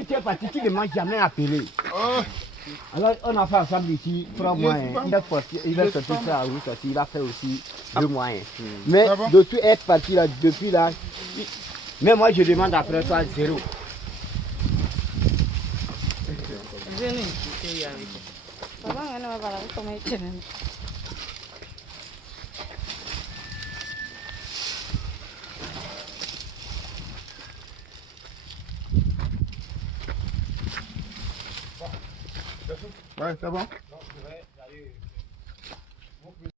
depuis que tu es parti, tu ne m'as jamais appelé. Oh. Alors, on a fait ensemble ici 3 mois. Il va sortir ça à route aussi. Il va faire aussi 2 mois. Mais depuis être parti là, depuis là, mais moi je demande après toi 0. Ouais, c'est bon.